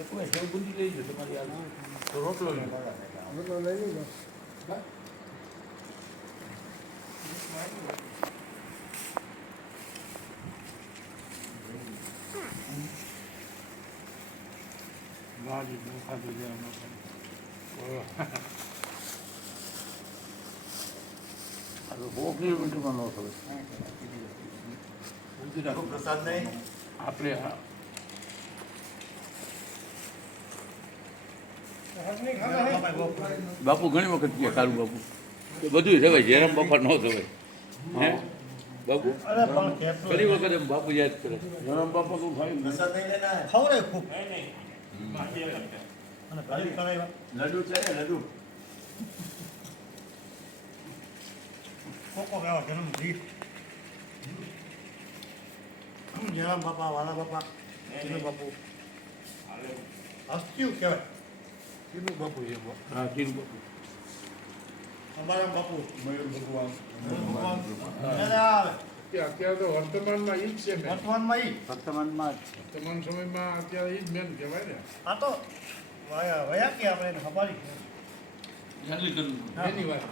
એકવાર સેવ બુંદી લઈ લો તમારી આ તો રોટલો લો. રોટલો લઈ લીધો. ભાજી બહુ ખાધું છે આમાં પણ. આ તો 100 કિલોમીટરમાં ન થવે. પ્રસાદ નહીં આપણે બાપુ ઘણી વખત કહે કાળુ બાપુ કે બધું થવાય જયરામ બાપા ન થવાય. હે બાપુ ઘણી વખત એમ બાપુ યાદ કરે જયરામ બાપા તું ખાઈ પ્રસાદ નહીં લેના ખવડે ખૂબ અને ભાઈ કરાવ્યા લડ્ડુ છે ને લડ્ડુ કોકો ગાવા જન્મ દીપ જયરામ બાપા વાલા બાપા ચીનુ બાપુ હસ્ત્યું કહેવાય કીનું બાપુ છે હા કીનું બાપુ અમારા બાપુ મયુર ભગવાન ભગવાન આવે અત્યારે તો વર્તમાનમાં ઈ જ છે મેન. વર્તમાનમાં ઈ વર્તમાનમાં જ વર્તમાન સમયમાં અત્યારે ઈ જ મેન કહેવાય ને. આ તો વયા કે આપણે એને ખબારી જલ્દી કરવું એની વાત.